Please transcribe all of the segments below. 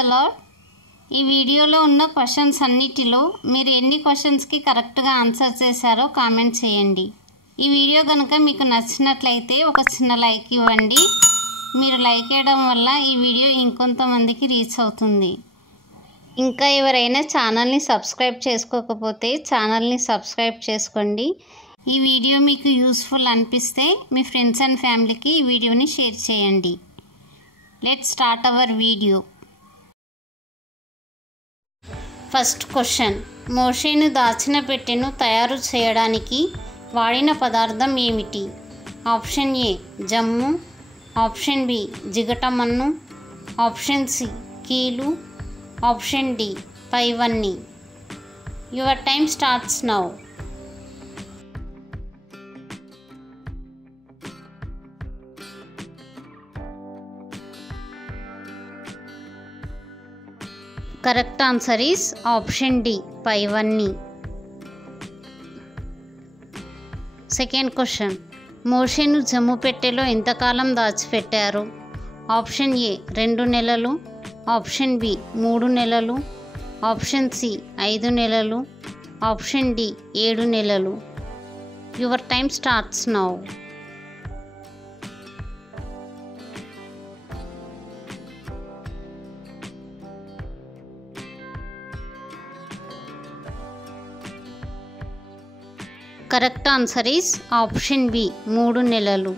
The lord. ఈ వీడియోలో ఉన్న క్వశ్చన్స్ అన్నిటిలో మీరు ఎన్ని క్వశ్చన్స్కి కరెక్ట్గా ఆన్సర్ చేశారో కామెంట్ చేయండి. ఈ వీడియో కనుక మీకు నచ్చినట్లయితే ఒక చిన్న లైక్ ఇవ్వండి. మీరు లైక్ చేయడం వల్ల ఈ వీడియో ఇంకొంతమందికి రీచ్ అవుతుంది. ఇంకా ఎవరైనా ఛానల్ని సబ్స్క్రైబ్ చేసుకోకపోతే ఛానల్ని సబ్స్క్రైబ్ చేసుకోండి. ఈ వీడియో మీకు యూస్ఫుల్ అనిపిస్తే మీ ఫ్రెండ్స్ అండ్ ఫ్యామిలీకి ఈ వీడియోని షేర్ చేయండి. Let's start our video. First question, మోషేను దాచిన పెట్టెను తయారు చేయడానికి వాడిన పదార్థం ఏమిటి? ఆప్షన్ ఏ జమ్ము, ఆప్షన్ బి జిగటమన్ను, ఆప్షన్ సి కీలు, ఆప్షన్ డి పైవన్నీ. Your time starts now. Correct answer is option D పైవన్నీ. సెకండ్ క్వశ్చన్, మోషేను జమ్ము పెట్టెలో ఎంతకాలం దాచిపెట్టారు? ఆప్షన్ ఏ 2 నెలలు, ఆప్షన్ బి 3 నెలలు, ఆప్షన్ సి 5 నెలలు, ఆప్షన్ డి 7 నెలలు. Your time starts now. Correct answer is option B 3 నెలలు.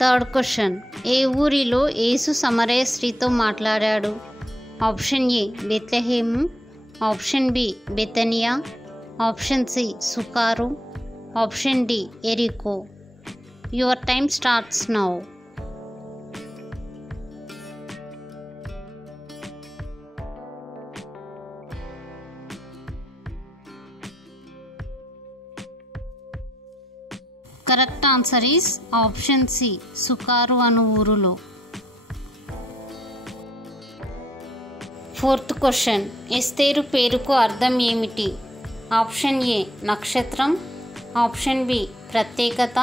థర్డ్ క్వశ్చన్, ఏ ఊరిలో యేసు సమరయ స్త్రీతో మాట్లాడాడు? ఆప్షన్ ఏ బెత్లెహేము, ఆప్షన్ బి బెతనియా, ఆప్షన్ సి సుకారు, ఆప్షన్ డి ఎరికో. Your time starts now. Correct answer is option C సుకారు అను ఊరులో. ఫోర్త్ క్వశ్చన్, ఎస్తేరు పేరుకు అర్థం ఏమిటి? ఆప్షన్ ఏ నక్షత్రం, ఆప్షన్ బి ప్రత్యేకత,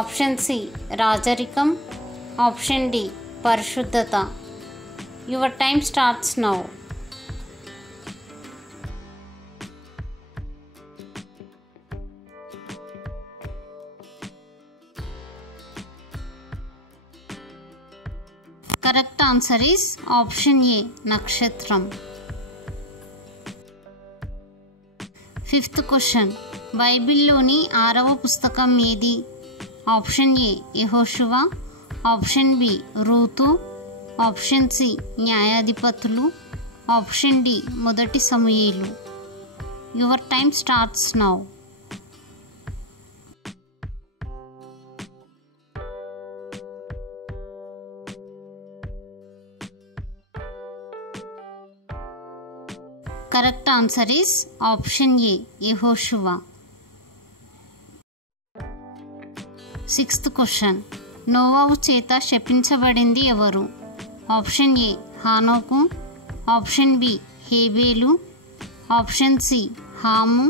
ఆప్షన్ సి రాజరికం, ఆప్షన్ డి పరిశుద్ధత. Your time starts now. Correct answer is option A నక్షత్రం. ఫిఫ్త్ క్వశ్చన్, బైబిల్లోని 6వ పుస్తకం ఏది? ఆప్షన్ ఏ యెహోషువ, ఆప్షన్ బి రూతు, ఆప్షన్ సి న్యాయాధిపతులు, ఆప్షన్ డి మొదటి సమూయేలు. Your time starts now. Correct answer is option A యెహోషువ. సిక్స్త్ క్వశ్చన్, నోవాహు చేత శపించబడింది ఎవరు? ఆప్షన్ ఏ హానోకు, ఆప్షన్ బి హేబేలు, ఆప్షన్ సి హాము,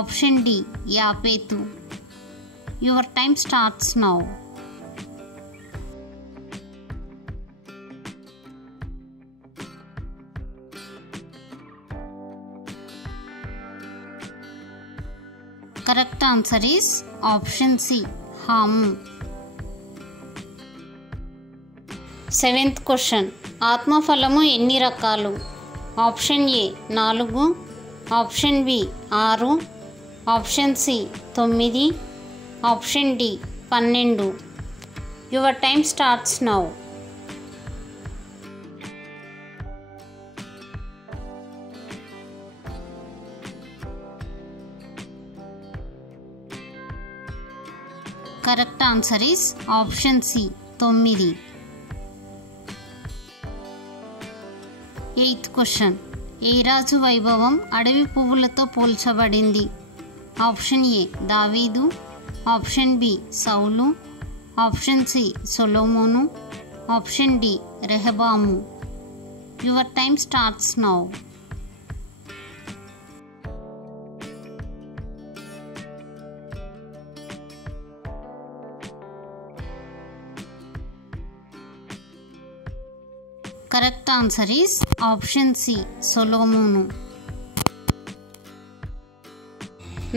ఆప్షన్ డి యాపేతు. Your time starts now. Correct answer is option C హాము. సెవెంత్ క్వశ్చన్, ఆత్మఫలము ఎన్ని రకాలు? Option A 4, option B 6, option C 9, option D 12. Your time starts now. Correct answer is option C 9. Eighth question, ఏ రాజు వైభవం అడవి పువ్వులతో పోల్చబడింది? ఆప్షన్ ఏ దావీదు, ఆప్షన్ బి సౌలు, ఆప్షన్ సి సొలొమోను, ఆప్షన్ డి రెహబాము. Your time starts now. Correct answer is option C సొలొమోను.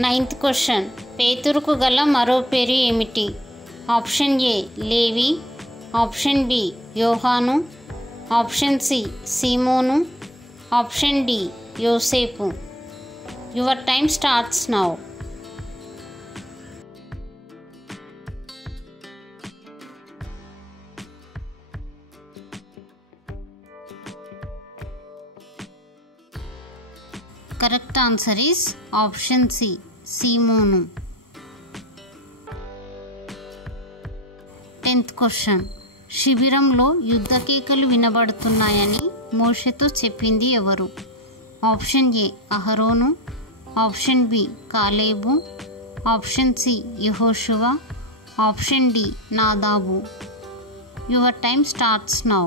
9th question. పేతురుకు గల మరో పేరు ఏమిటి? ఆప్షన్ ఏ లేవి, ఆప్షన్ బి యోహాను, ఆప్షన్ సి సీమోను, ఆప్షన్ డి యోసేపు. Your time starts now. Correct answer is option C సీమోను. 10th question. శిబిరంలో యుద్ధ కేకలు వినబడుతున్నాయని మోషేతో చెప్పింది ఎవరు? ఆప్షన్ ఏ అహరోను, ఆప్షన్ బి కాలేబు, ఆప్షన్ సి యెహోషువ, ఆప్షన్ డి నాదాబు. Your time starts now.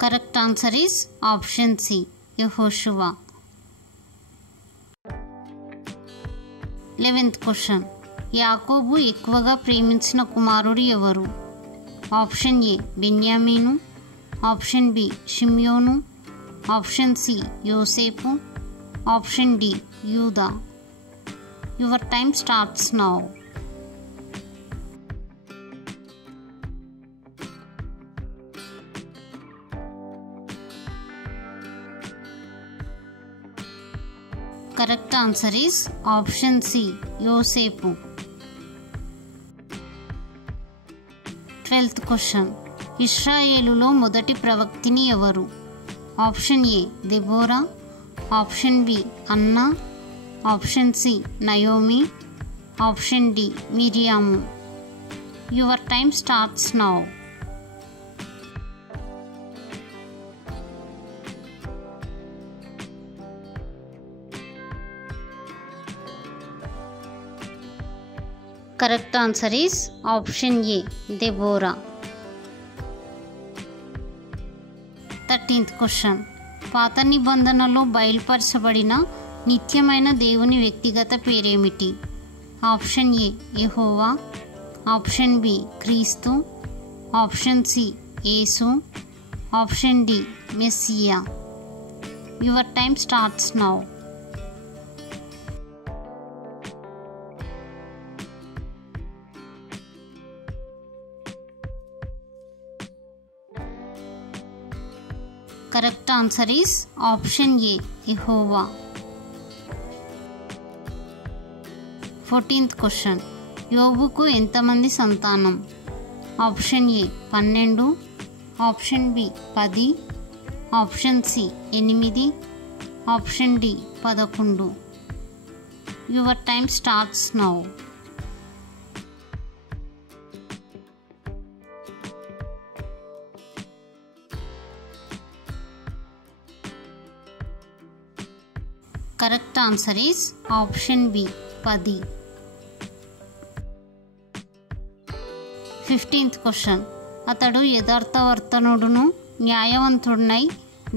Correct answer is option C యెహోషువ. 11th question. యాకోబు ఎక్కువగా ప్రేమించిన కుమారుడు ఎవరు? ఆప్షన్ ఏ బెన్యామీను, ఆప్షన్ బి షిమ్యోను, ఆప్షన్ సి యోసేపు, ఆప్షన్ డి యూదా. Your time starts now. Correct answer is option C యోసేపు. 12th question. ఇశ్రాయేలులో మొదటి ప్రవక్తిని ఎవరు? ఆప్షన్ ఏ దెబోరా, ఆప్షన్ బి అన్నా, ఆప్షన్ సి నయోమి, ఆప్షన్ డి మిరియాము. Your time starts now. Correct answer is option A దెబోరా. 13th question. పాత నిబంధనలో బయలుపరచబడిన నిత్యమైన దేవుని వ్యక్తిగత పేరేమిటి? ఆప్షన్ ఏ యెహోవా, ఆప్షన్ బి క్రీస్తు, ఆప్షన్ సి యేసు, ఆప్షన్ డి మెస్సియా. Your time starts now. Correct answer is option A యెహోవా. 14th question. యోబుకు ఎంతమంది సంతానం? Option A 12, option B 10, option C 8, option D 11. Your time starts now. Correct answer is option B 10. 15th question. అతడు యథార్థవర్తనుడును న్యాయవంతుడినై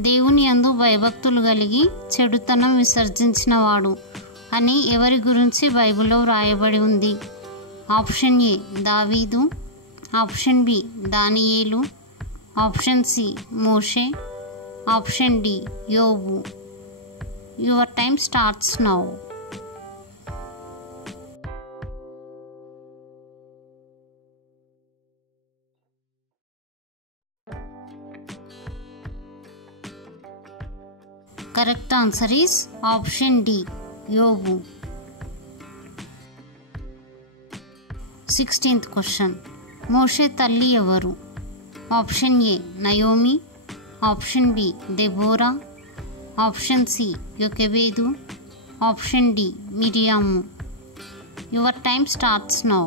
దేవుని యందు భయభక్తులు కలిగి చెడుతనం విసర్జించినవాడు అని ఎవరి గురించి బైబిల్లో వ్రాయబడి ఉంది? ఆప్షన్ ఏ దావీదు, ఆప్షన్ బి దానియేలు, ఆప్షన్ సి మోషే, ఆప్షన్ డి యోబు. Your time starts now. Correct answer is option D యోబు. 16th question. మోషే తల్లి ఎవరు? ఆప్షన్ ఏ నయోమి, ఆప్షన్ బి దెబోరా, ఆప్షన్ సి యొకెబేదు, ఆప్షన్ డి మిరియాము. Your time starts now.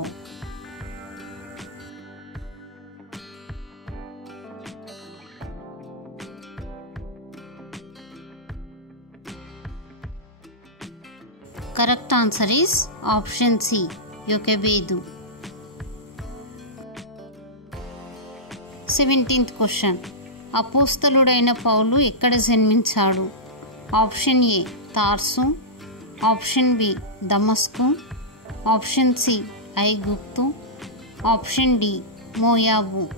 Correct answer is option C యొకెబేదు. 17th question. అపోస్తలుడైన పౌలు ఎక్కడ జన్మించాడు? ఆప్షన్ ఏ తార్సు, ఆప్షన్ బి దమస్కు, ఆప్షన్ సి ఐగుప్తు, ఆప్షన్ డి మోయాబు.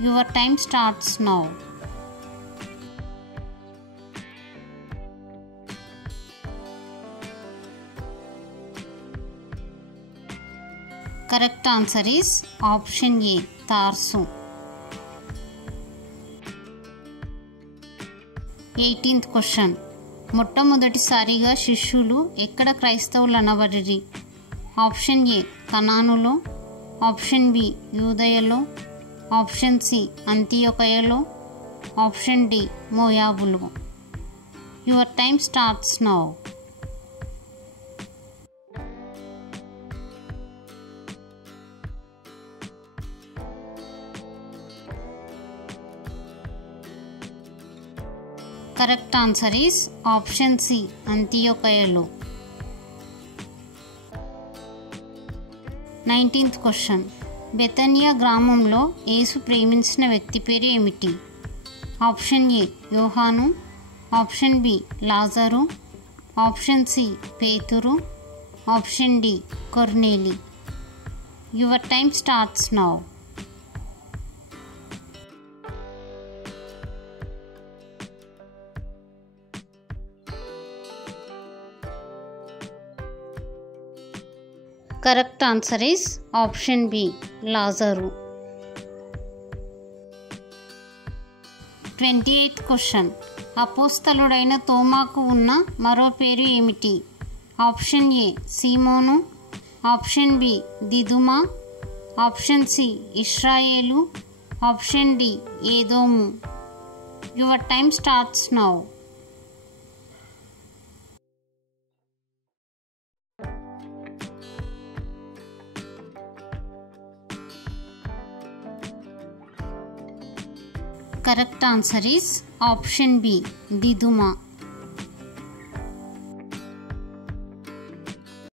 Your time starts now. Correct answer is option A తార్సు. 18th question. మొట్టమొదటిసారిగా శిష్యులు ఎక్కడ క్రైస్తవులు అనబడిరి? ఆప్షన్ ఏ కనానులో, ఆప్షన్ బి యూదయలో, ఆప్షన్ సి అంతియొకయలో, ఆప్షన్ డి మోయాబులో. Your time starts now. Correct answer is option C అంతియొకయలో. 19th question. బెతనియా గ్రామంలో యేసు ప్రేమించిన వ్యక్తి పేరు ఏమిటి? ఆప్షన్ ఏ యోహాను, ఆప్షన్ బి లాజరు, ఆప్షన్ సి పేతురు, ఆప్షన్ డి కొర్నేలి. Your time starts now. Correct answer is option B లాజరు. 28th question. అపోస్తలుడైన తోమాకు ఉన్న మరో పేరు ఏమిటి? ఆప్షన్ ఏ సీమోను, ఆప్షన్ బి దిదుమా, ఆప్షన్ సి ఇశ్రాయేలు, ఆప్షన్ డి ఏదోము. Your time starts now. Correct answer is option B దిదుమా.